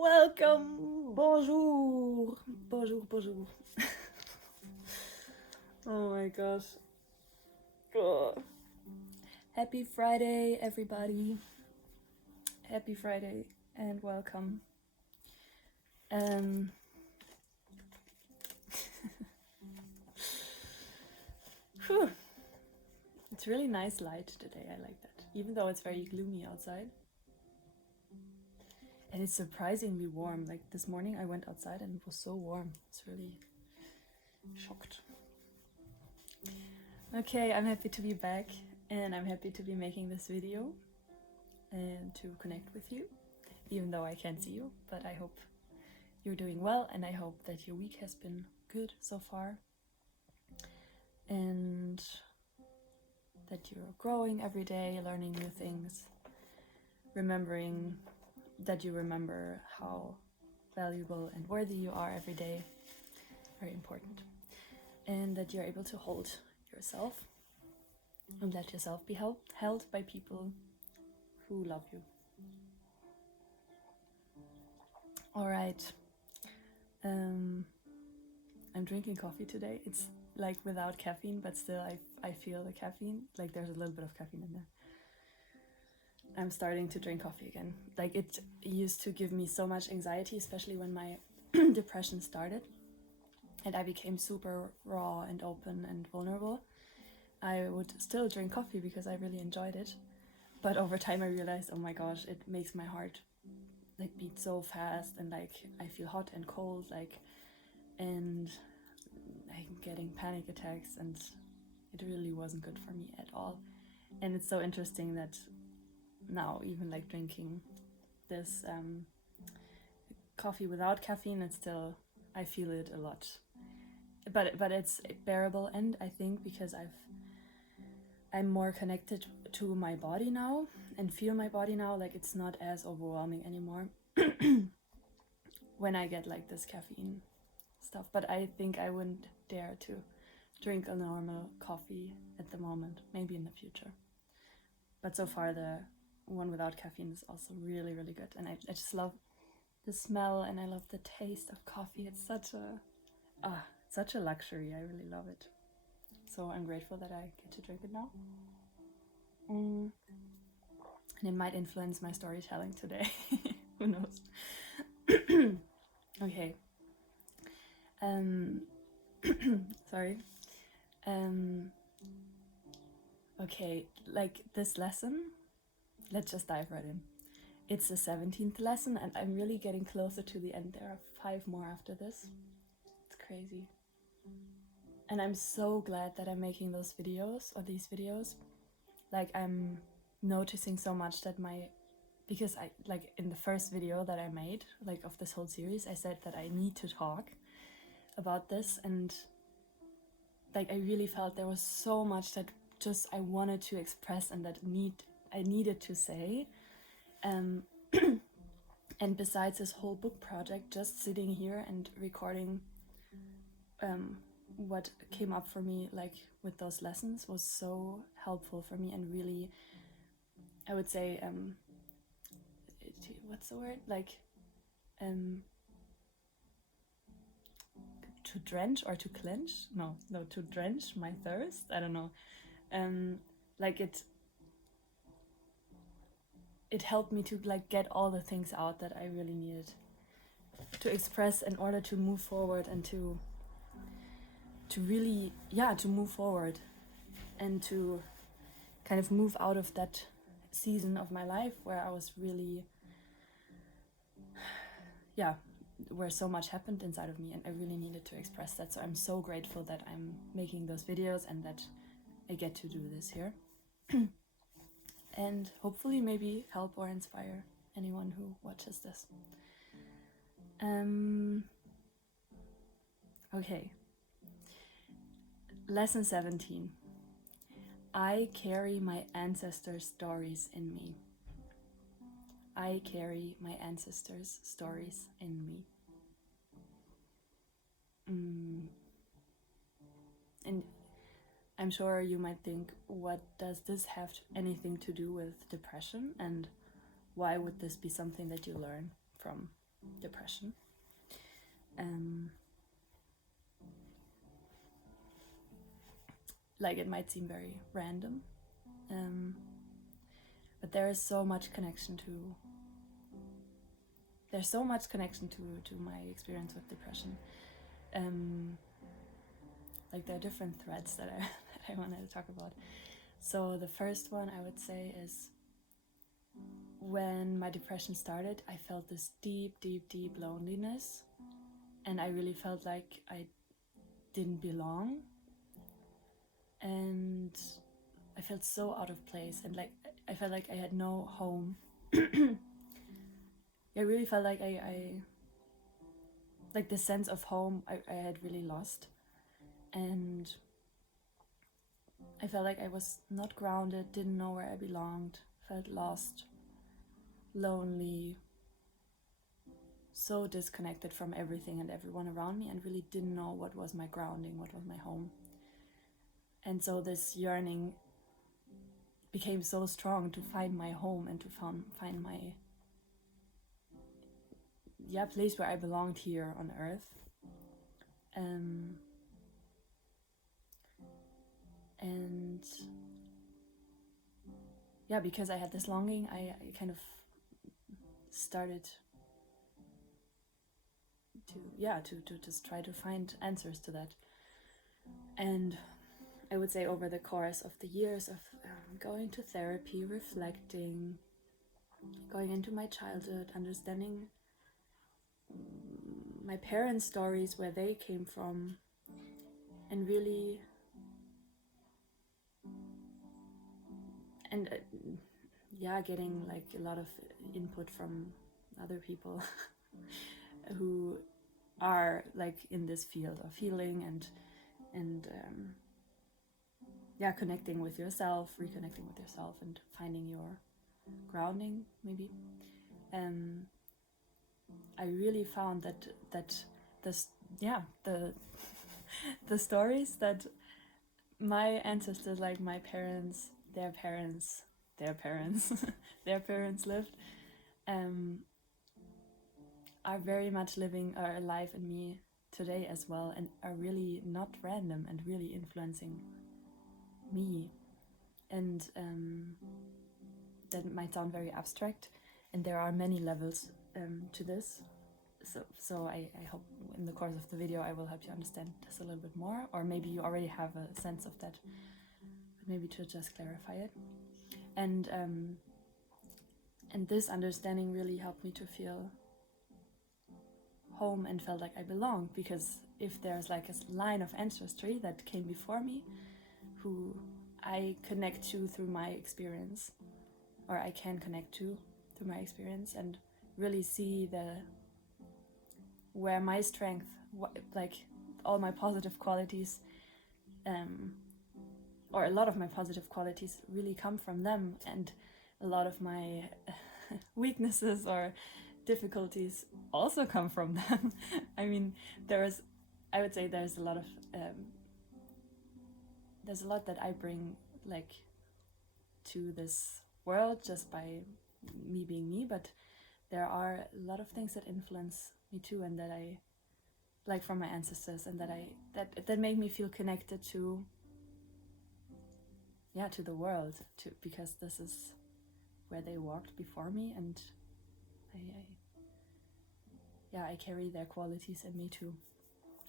Welcome, bonjour, bonjour, bonjour. Oh my gosh. Oh. Happy Friday, everybody. Happy Friday and welcome. Whew. It's really nice light today, I like that. Even though it's very gloomy outside. And it's surprisingly warm. Like this morning I went outside and it was so warm. It's really shocked. Okay, I'm happy to be back and I'm happy to be making this video and to connect with you, even though I can't see you, but I hope you're doing well and I hope that your week has been good so far and that you're growing every day, learning new things, remembering that you remember how valuable and worthy you are every day, very important, and that you're able to hold yourself and let yourself be held by people who love you. All right, I'm drinking coffee today. It's like without caffeine, but still I feel the caffeine, like there's a little bit of caffeine in there. I'm starting to drink coffee again. Like it used to give me so much anxiety, especially when my depression started and I became super raw and open and vulnerable. I would still drink coffee because I really enjoyed it. But over time I realized, oh my gosh, it makes my heart like beat so fast and like I feel hot and cold, like, and I'm getting panic attacks and it really wasn't good for me at all. And it's so interesting that now even like drinking this coffee without caffeine, it's still, I feel it a lot, but it's bearable. And I think because I'm more connected to my body now and feel my body now, like it's not as overwhelming anymore when I get like this caffeine stuff. But I think I wouldn't dare to drink a normal coffee at the moment, maybe in the future. But so far the one without caffeine is also really, really good. And I just love the smell and I love the taste of coffee. It's such a luxury. I really love it. So I'm grateful that I get to drink it now. And it might influence my storytelling today. Who knows? Okay. Sorry. Okay, like this lesson, let's just dive right in. It's the 17th lesson and I'm really getting closer to the end. There are 5 more after this. It's crazy. And I'm so glad that I'm making these videos. Like I'm noticing so much that because I, like in the first video that I made, like of this whole series, I said that I need to talk about this, and like I really felt there was so much that just I wanted to express and that I needed to say. And besides this whole book project, just sitting here and recording what came up for me like with those lessons was so helpful for me, and really, I would say, what's the word, like to drench or to clench, no to drench my thirst, I don't know, like it helped me to like get all the things out that I really needed to express in order to move forward and to really, to move forward and to kind of move out of that season of my life where I was really, where so much happened inside of me and I really needed to express that. So I'm so grateful that I'm making those videos and that I get to do this here. And hopefully maybe help or inspire anyone who watches this. Okay. Lesson 17. I carry my ancestors' stories in me. I carry my ancestors' stories in me. And I'm sure you might think, what does this have anything to do with depression? And why would this be something that you learn from depression. Like, it might seem very random, but there is so much connection to my experience with depression. Like, there are different threads that I wanted to talk about. So the first one I would say is, when my depression started, I felt this deep loneliness, and I really felt like I didn't belong, and I felt so out of place, and like I felt like I had no home. I really felt like I like the sense of home I had really lost, and I felt like I was not grounded, didn't know where I belonged, felt lost, lonely, so disconnected from everything and everyone around me, and really didn't know what was my grounding, what was my home. And so this yearning became so strong to find my home and to find my place where I belonged here on earth. And because I had this longing, I kind of started to just try to find answers to that. And I would say, over the course of the years of going to therapy, reflecting, going into my childhood, understanding my parents' stories, where they came from, and really getting like a lot of input from other people who are like in this field of healing and connecting with yourself, reconnecting with yourself, and finding your grounding, maybe. I really found that the stories that my ancestors, like my parents, their parents, their parents, their parents lived, are very much alive in me today as well, and are really not random and really influencing me. And that might sound very abstract, and there are many levels to this. So I hope in the course of the video I will help you understand this a little bit more, or maybe you already have a sense of that, but maybe to just clarify it. And this understanding really helped me to feel home and felt like I belonged, because if there's like a line of ancestry that came before me, who I connect to through my experience, or I can connect to through my experience, and really see where my strength, like all my positive qualities, or a lot of my positive qualities really come from them, and a lot of my weaknesses or difficulties also come from them. I mean, I would say there's a lot that I bring like to this world just by me being me, but there are a lot of things that influence me too, and that I like from my ancestors, and that make me feel connected to the world, because this is where they walked before me, and I carry their qualities in me too.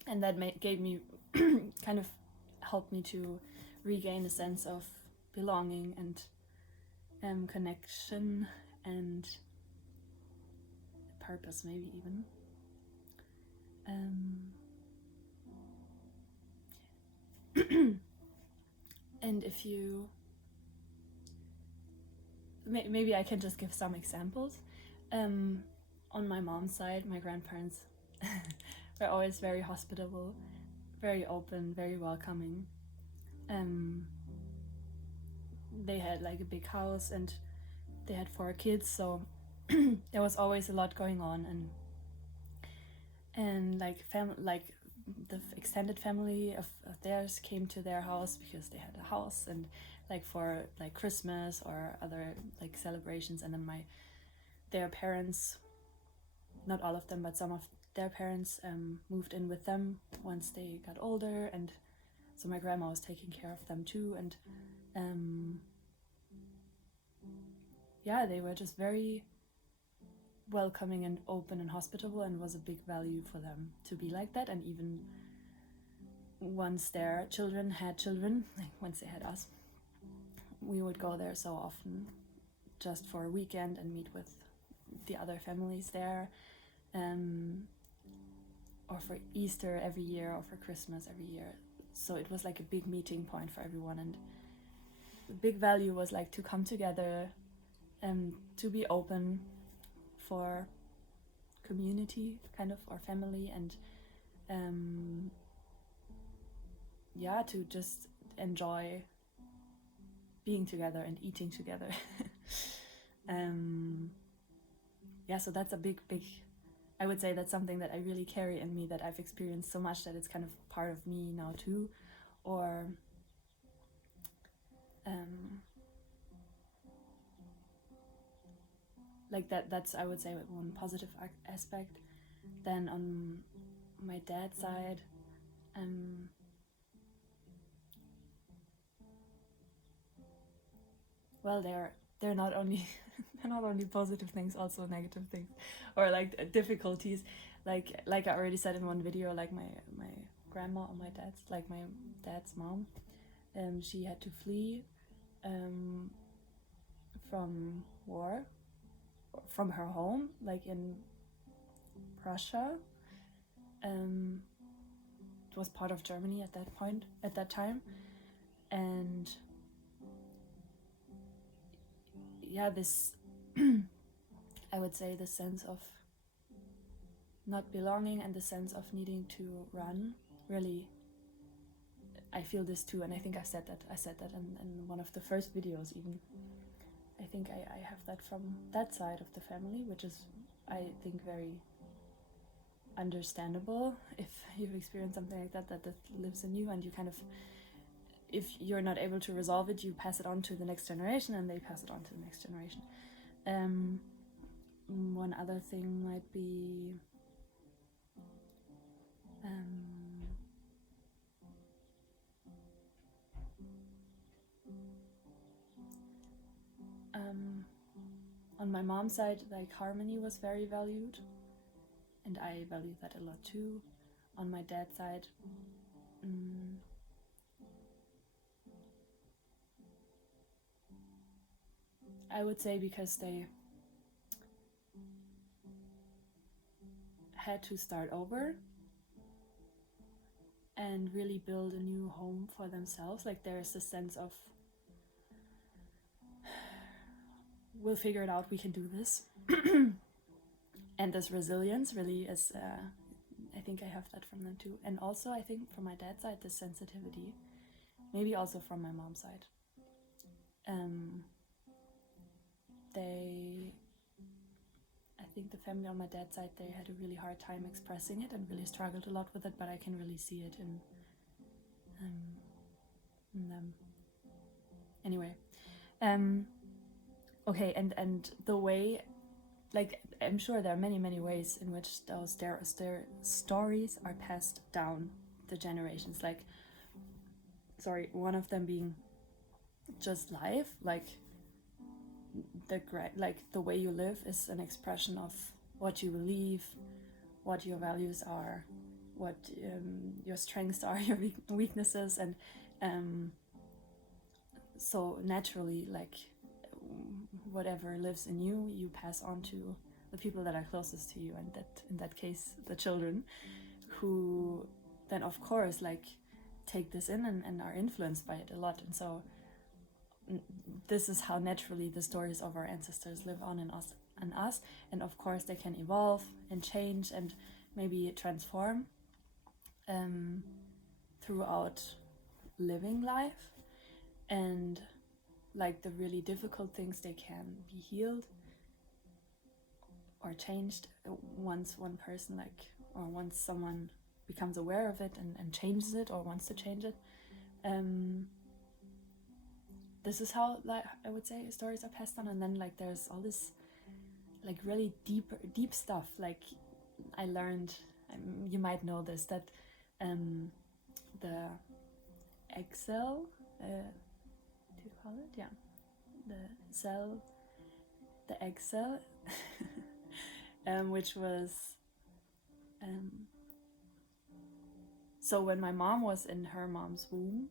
And that gave me kind of helped me to regain a sense of belonging and connection and purpose, maybe even. And if you maybe I can just give some examples. On my mom's side, my grandparents were always very hospitable, very open, very welcoming. They had like a big house, and they had 4 kids, so there was always a lot going on, and like the extended family of theirs came to their house because they had a house, and like for like Christmas or other like celebrations, and then their parents not all of them, but some of their parents moved in with them once they got older, and so my grandma was taking care of them too. And yeah, they were just very welcoming and open and hospitable, and was a big value for them to be like that. And even once their children had children, like once they had us, we would go there so often just for a weekend and meet with the other families there, or for Easter every year, or for Christmas every year. So it was like a big meeting point for everyone, and the big value was like to come together and to be open for community, kind of, or family, and yeah, to just enjoy being together and eating together. Yeah, so that's a big, I would say that's something that I really carry in me, that I've experienced so much that it's kind of part of me now too. Or like that's, I would say, one positive aspect. Then on my dad's side, well, they're not only they're not only positive things, also negative things, or like difficulties. Like I already said in one video, like my grandma on my dad's, like my dad's mom, she had to flee from war, from her home, like in Prussia. It was part of Germany at that time, and yeah, this I would say the sense of not belonging and the sense of needing to run, really, I feel this too. And I think I said that in one of the first videos even. I think I have that from that side of the family, which is, I think, very understandable if you've experienced something like that lives in you, and you kind of, if you're not able to resolve it, you pass it on to the next generation, and they pass it on to the next generation. One other thing might be on my mom's side, like, harmony was very valued, and I value that a lot too. On my dad's side, I would say because they had to start over and really build a new home for themselves. Like, there's a sense of, we'll figure it out, we can do this. And this resilience really is, I think I have that from them too. And also, I think from my dad's side, this sensitivity, maybe also from my mom's side. I think the family on my dad's side, they had a really hard time expressing it and really struggled a lot with it, but I can really see it in them. Anyway, okay, and the way, like, I'm sure there are many ways in which those their stories are passed down the generations. Like, one of them being just life, like the way you live is an expression of what you believe, what your values are, what your strengths are, your weaknesses, and so naturally, like, whatever lives in you, you pass on to the people that are closest to you, and that, in that case, the children, who then, of course, like, take this in and are influenced by it a lot. And so this is how naturally the stories of our ancestors live on in us, and of course they can evolve and change and maybe transform throughout living life, and like the really difficult things, they can be healed or changed once one person, like, or once someone becomes aware of it and changes it or wants to change it. This is how, like, I would say stories are passed on. And then, like, there's all this like really deep stuff. Like I learned, you might know this, that the egg cell, do you call it? Yeah, the egg cell, which was so when my mom was in her mom's womb,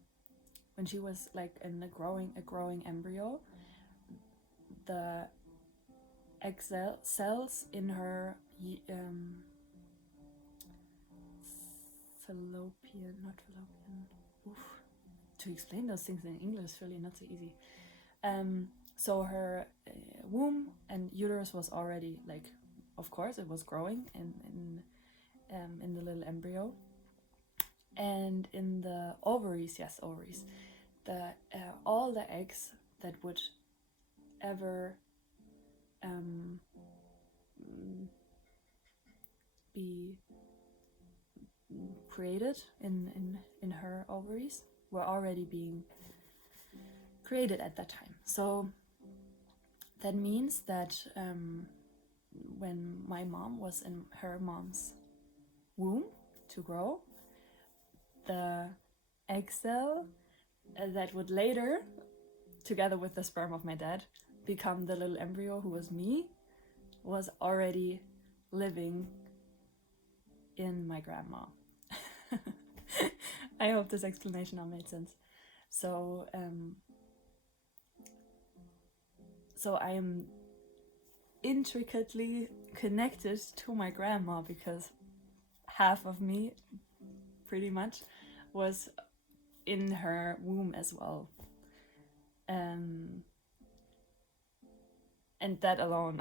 when she was like in a growing embryo, the egg cells in her fallopian, not fallopian. Oof. To explain those things in English is really not so easy. So her womb and uterus was already like, of course, it was growing in the little embryo, and in the ovaries, the all the eggs that would ever be created in her ovaries were already being created at that time. So that means that when my mom was in her mom's womb to grow, the egg cell that would later, together with the sperm of my dad, become the little embryo who was me, was already living in my grandma. I hope this explanation all made sense. So I am intricately connected to my grandma because half of me, pretty much, was in her womb as well. And that alone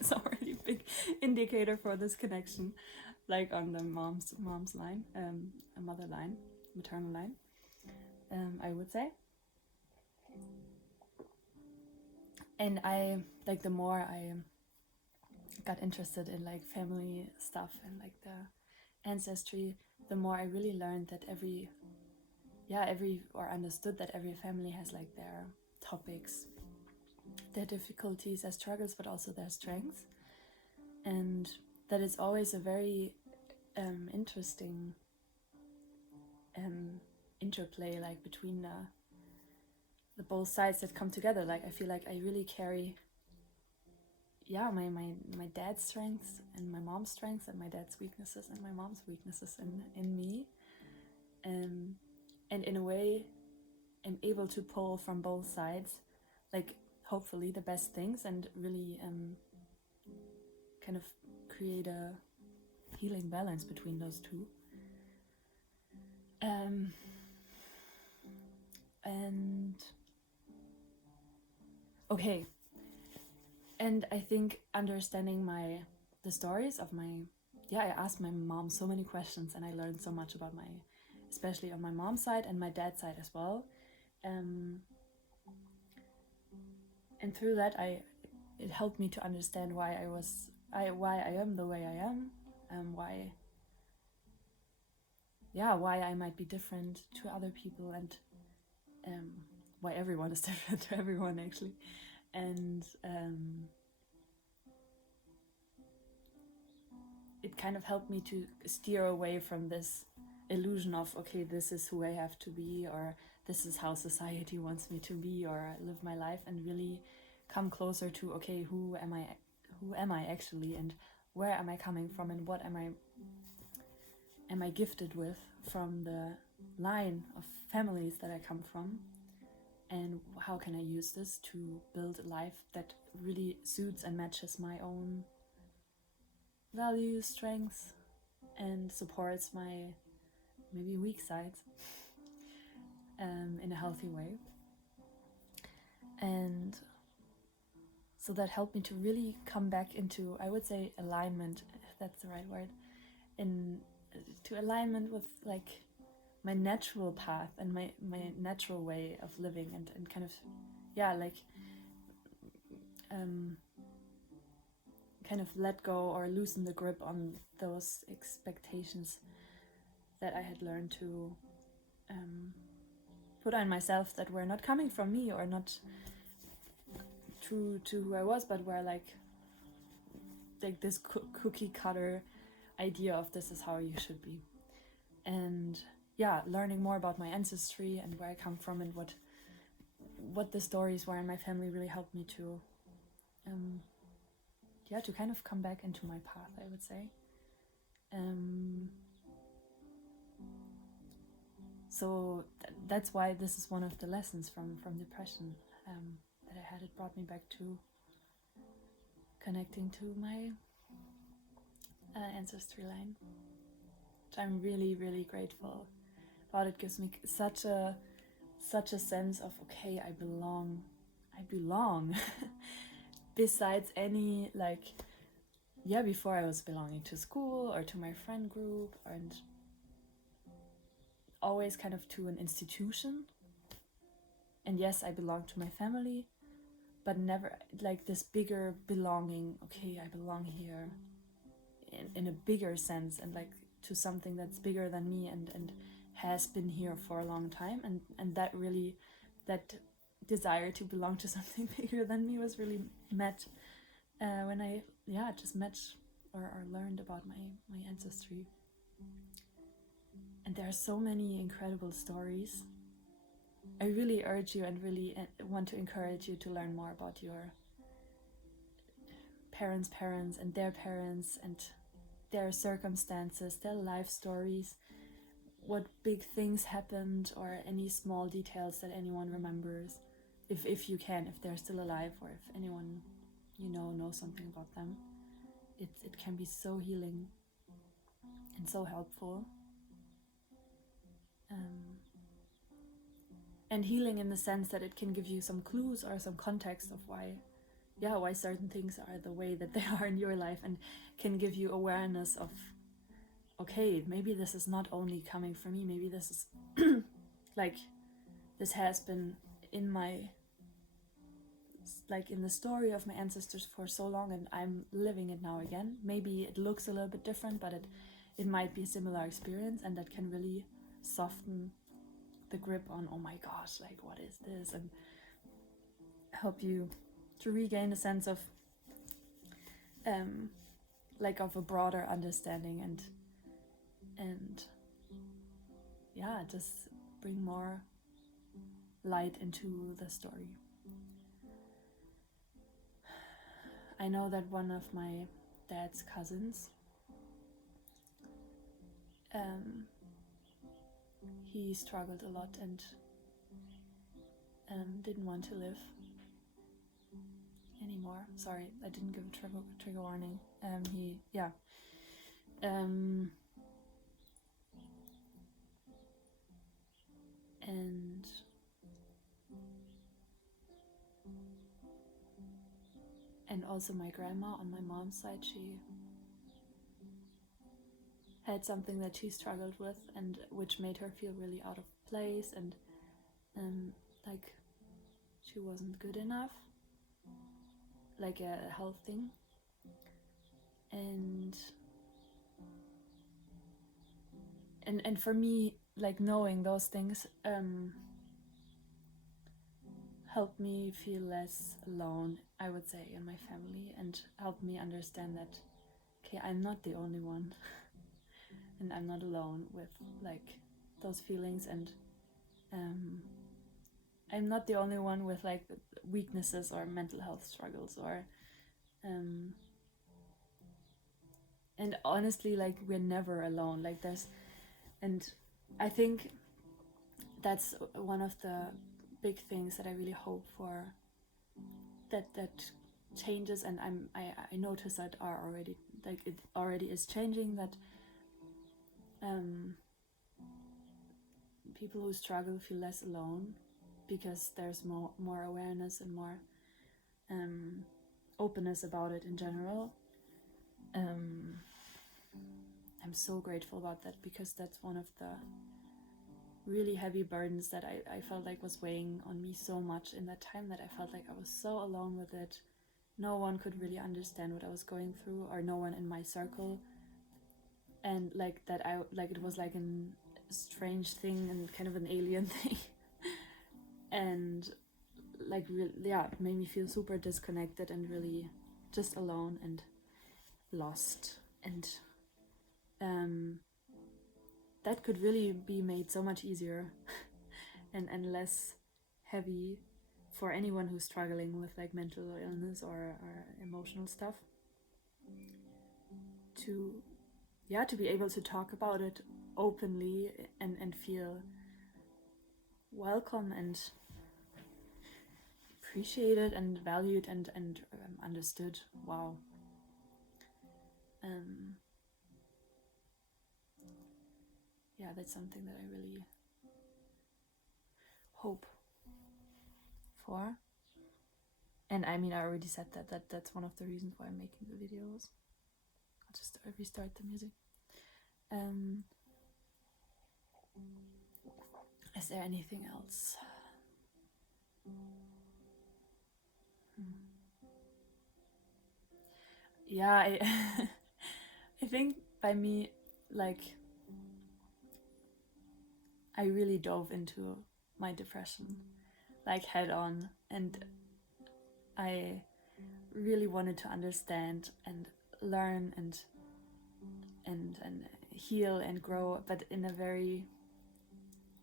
is already a big indicator for this connection, like on the mom's line, a mother line, maternal line, I would say. And I, like, the more I got interested in like family stuff and like the ancestry, the more I really learned that or understood that every family has like their topics, their difficulties, their struggles, but also their strengths, and that it's always a very interesting interplay, like between the both sides that come together. Like I feel like I really carry my dad's strengths and my mom's strengths, and my dad's weaknesses and my mom's weaknesses in me, and in a way am able to pull from both sides, like hopefully the best things, and really kind of create a healing balance between those two. And okay, and I think understanding the stories of I asked my mom so many questions, and I learned so much about especially on my mom's side and my dad's side as well. And through that, it helped me to understand why I am the way I am, why I might be different to other people, and why everyone is different to everyone actually. And it kind of helped me to steer away from this illusion of, okay, this is who I have to be, or this is how society wants me to be or live my life, and really come closer to, okay, who am I actually, and where am I coming from, and what am I gifted with from the line of families that I come from, and how can I use this to build a life that really suits and matches my own values, strengths, and supports my maybe weak sides in a healthy way. And so that helped me to really come back into, I would say, alignment, if that's the right word, to alignment with like my natural path and my natural way of living, and kind of kind of let go or loosen the grip on those expectations that I had learned to put on myself, that were not coming from me or not true to who I was, but were like like this cookie cutter idea of this is how you should be. And yeah, learning more about my ancestry and where I come from and what the stories were in my family really helped me to to kind of come back into my path, I would say. So that's why this is one of the lessons from depression that I had. It brought me back to connecting to my ancestry line, which I'm really, really grateful about. It gives me such a sense of, okay, I belong besides any, like, yeah, before I was belonging to school or to my friend group, and always kind of to an institution. And yes, I belong to my family, but never like this bigger belonging, okay, I belong here in a bigger sense, and like to something that's bigger than me and has been here for a long time. And that really, that desire to belong to something bigger than me was really met when I just met or learned about my ancestry. And there are so many incredible stories. I really urge you and really want to encourage you to learn more about your parents' parents and their circumstances, their life stories, what big things happened, or any small details that anyone remembers, if you can, if they're still alive, or if anyone you knows something about them. It can be so healing and so helpful. And healing in the sense that it can give you some clues or some context of why certain things are the way that they are in your life, and can give you awareness of, okay, maybe this is not only coming from me, maybe this is like, this has been in my, like, in the story of my ancestors for so long, and I'm living it now again. Maybe it looks a little bit different, but it might be a similar experience, and that can really soften the grip on, oh my gosh, like, what is this, and help you to regain a sense of like of a broader understanding, and just bring more light into the story. I know that one of my dad's cousins, he struggled a lot and didn't want to live anymore. Sorry, I didn't give a trigger warning. And also my grandma on my mom's side, she had something that she struggled with, and which made her feel really out of place, and like she wasn't good enough, like a health thing. And for me, like, knowing those things helped me feel less alone, I would say, in my family, and helped me understand that, okay, I'm not the only one and I'm not alone with, like, those feelings, and I'm not the only one with, like, weaknesses or mental health struggles, or and honestly, like, we're never alone. Like, and I think that's one of the big things that I really hope for, that changes, and I notice that are already, like, it already is changing, that people who struggle feel less alone, because there's more awareness and more openness about it in general. I'm so grateful about that, because that's one of the really heavy burdens that I felt like was weighing on me so much in that time, that I felt like I was so alone with it. No one could really understand what I was going through, or no one in my circle, and like that it was like a strange thing and kind of an alien thing, and like, it made me feel super disconnected and really just alone. And lost, and that could really be made so much easier and less heavy for anyone who's struggling with like mental illness or emotional stuff, to be able to talk about it openly and feel welcome and appreciated and valued and understood. Wow. Yeah, that's something that I really hope for. And I mean, I already said that's one of the reasons why I'm making the videos. I'll just restart the music. Is there anything else? Yeah, I think by me, like, I really dove into my depression, like head on, and I really wanted to understand and learn and heal and grow, but in a very,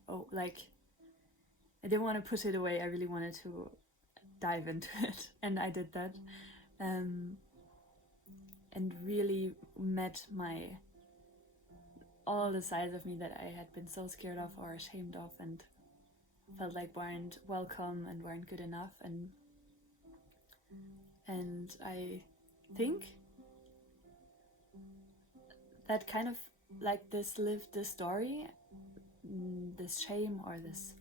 I didn't want to push it away. I really wanted to dive into it, and I did that, and really met all the sides of me that I had been so scared of or ashamed of and felt like weren't welcome and weren't good enough, and I think that kind of like this story, this shame or this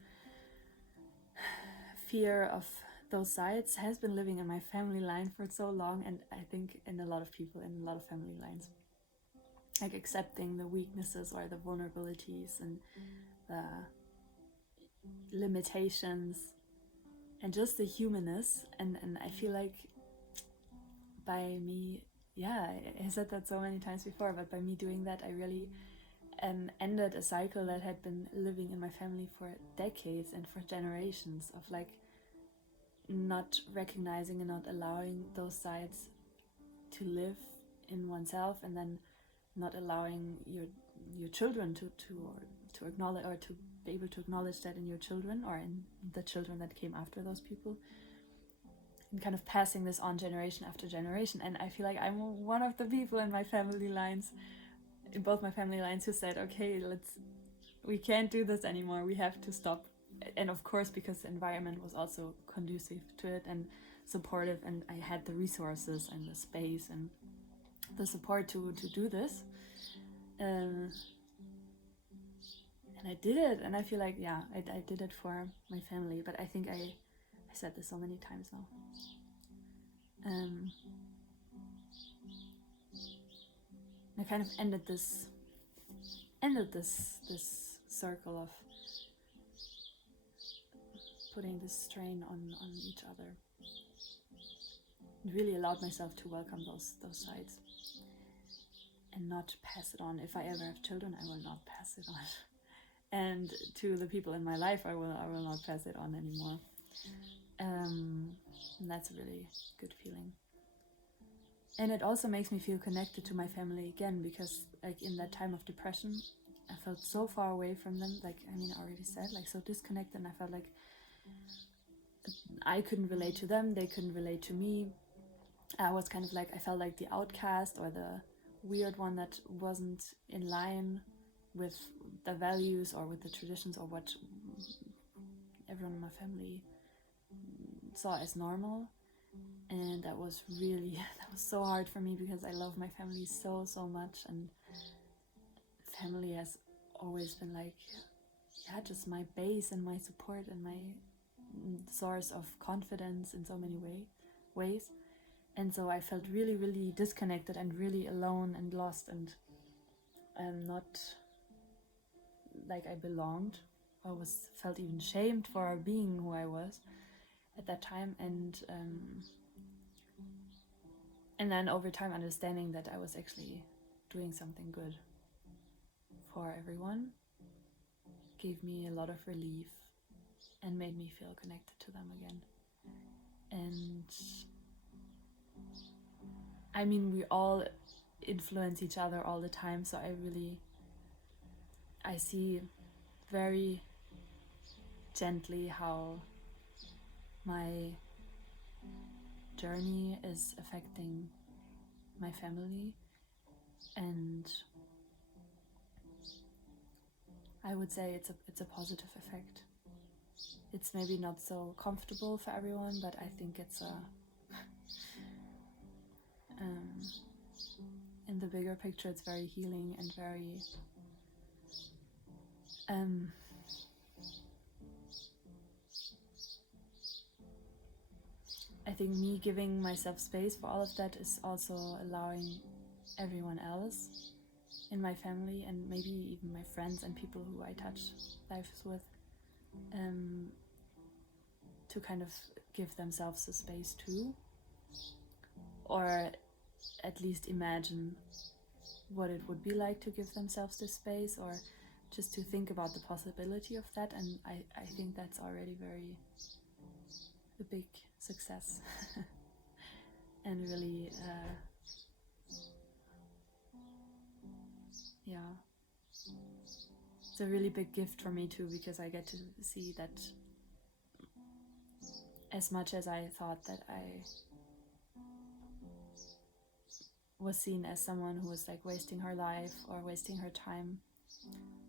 fear of those sides has been living in my family line for so long, and I think in a lot of people, in a lot of family lines, like accepting the weaknesses or the vulnerabilities and the limitations and just the humanness, and I feel like by me, I said that so many times before, but by me doing that, I really ended a cycle that had been living in my family for decades and for generations of like not recognizing and not allowing those sides to live in oneself, and then not allowing your children to acknowledge or to be able to acknowledge that in your children or in the children that came after those people, and kind of passing this on generation after generation. And I feel like I'm one of the people in my family lines, in both my family lines, who said, okay, we can't do this anymore, we have to stop. And of course, because the environment was also conducive to it and supportive, and I had the resources and the space and the support to do this, and I did it, and I feel like I did it for my family. But I think I said this so many times now. I kind of ended this circle of putting this strain on each other. Really allowed myself to welcome those sides and not pass it on. If I ever have children, I will not pass it on. And to the people in my life, I will not pass it on anymore. And that's a really good feeling. And it also makes me feel connected to my family again, because like in that time of depression, I felt so far away from them. Like, I mean, I already said, like so disconnected, and I felt like I couldn't relate to them, they couldn't relate to me. I was kind of like, I felt like the outcast or the weird one that wasn't in line with the values or with the traditions or what everyone in my family saw as normal. And that was so hard for me, because I love my family so much, and family has always been like, just my base and my support and my source of confidence in so many ways. And so I felt really disconnected and really alone and lost, and not like I belonged. I felt even shamed for being who I was at that time, and then over time understanding that I was actually doing something good for everyone gave me a lot of relief and made me feel connected to them again. And I mean, we all influence each other all the time. So I see very gently how my journey is affecting my family, and I would say it's a positive effect. It's maybe not so comfortable for everyone, but I think it's in the bigger picture, it's very healing and very I think me giving myself space for all of that is also allowing everyone else in my family, and maybe even my friends and people who I touch lives with, to kind of give themselves a space too, or at least imagine what it would be like to give themselves this space, or just to think about the possibility of that. And I think that's already a big success and really yeah, it's a really big gift for me too, because I get to see that as much as I thought that I was seen as someone who was like wasting her life or wasting her time,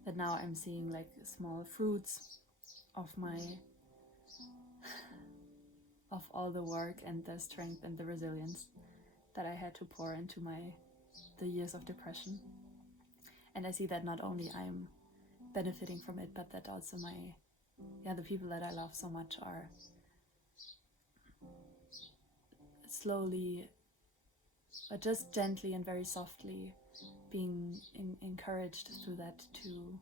that now I'm seeing like small fruits of all the work and the strength and the resilience that I had to pour into the years of depression. And I see that not only I'm benefiting from it, but that also the people that I love so much are slowly, but just gently and very softly being encouraged through that to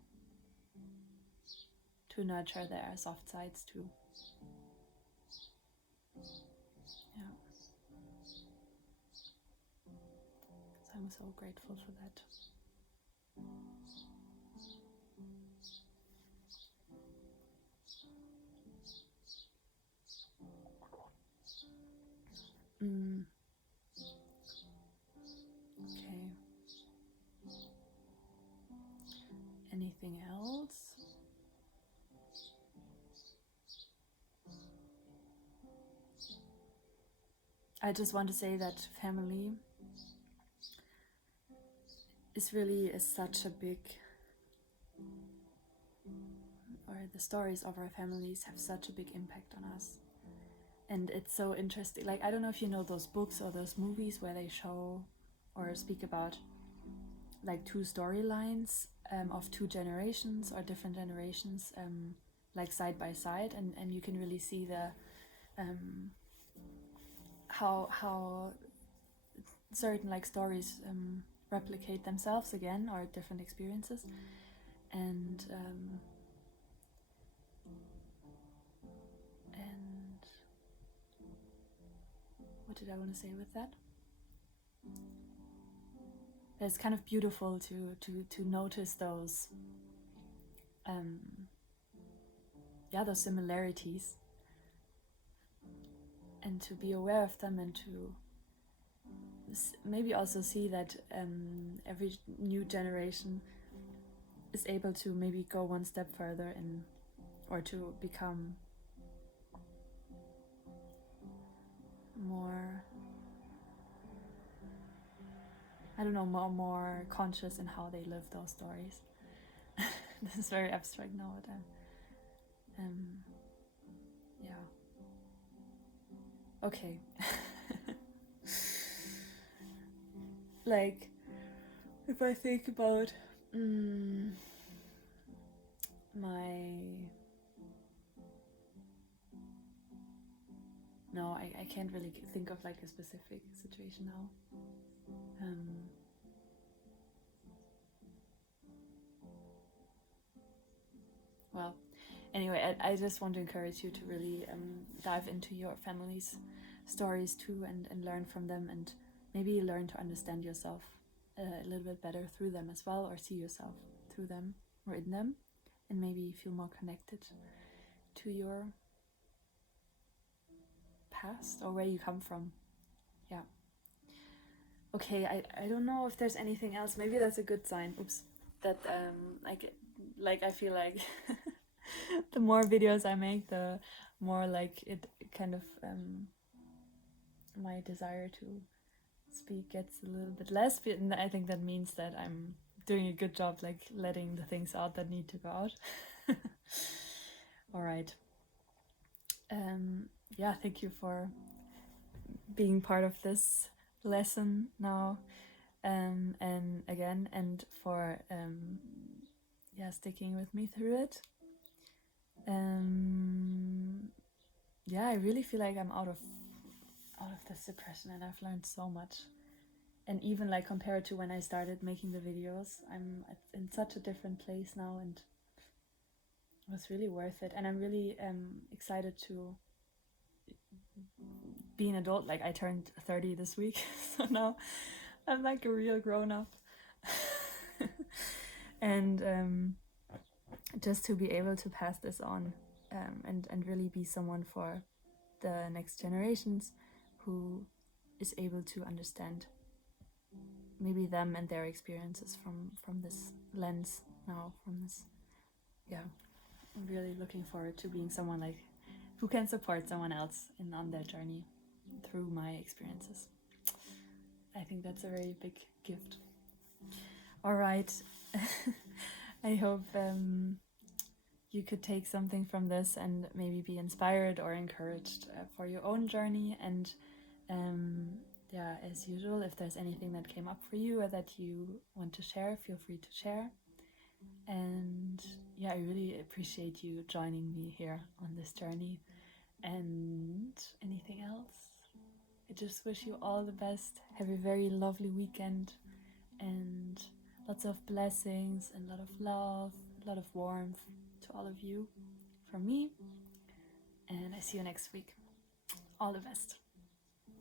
nurture their soft sides too. Yeah. So I'm so grateful for that. Okay. Anything else? I just want to say that family is such a big, or the stories of our families have such a big impact on us. And it's so interesting. Like, I don't know if you know those books or those movies where they show or speak about like two storylines of two generations or different generations, like side by side, and you can really see the how certain like stories replicate themselves again, or different experiences. And what did I want to say with that? It's kind of beautiful to notice those those similarities, and to be aware of them, and to maybe also see that every new generation is able to maybe go one step further or to become more, I don't know, more conscious in how they live those stories. This is very abstract now, but yeah. Okay. Like, if I think about I can't really think of like a specific situation now. Well, anyway, I just want to encourage you to really dive into your family's stories too, and learn from them, and maybe learn to understand yourself a little bit better through them as well, or see yourself through them or in them, and maybe feel more connected to your past or where you come from. Yeah. Okay, I don't know if there's anything else. Maybe that's a good sign. Oops. That I feel like the more videos I make, the more like it kind of my desire to speak gets a little bit less. And I think that means that I'm doing a good job, like letting the things out that need to go out. All right. Yeah, thank you for being part of this lesson now, and again, and for sticking with me through it. Yeah, I really feel like I'm out of this depression, and I've learned so much. And even like compared to when I started making the videos, I'm in such a different place now, and it was really worth it. And I'm really excited to be an adult. Like I turned 30 this week, so now I'm like a real grown-up. And just to be able to pass this on, and really be someone for the next generations who is able to understand maybe them and their experiences from this lens now, from this. Yeah, I'm really looking forward to being someone like who can support someone else on their journey through my experiences. I think that's a very big gift. All right. I hope you could take something from this and maybe be inspired or encouraged for your own journey. And yeah, as usual, if there's anything that came up for you or that you want to share, feel free to share. And yeah, I really appreciate you joining me here on this journey. And anything else? I just wish you all the best. Have a very lovely weekend and lots of blessings and a lot of love, a lot of warmth to all of you from me. And I see you next week. All the best.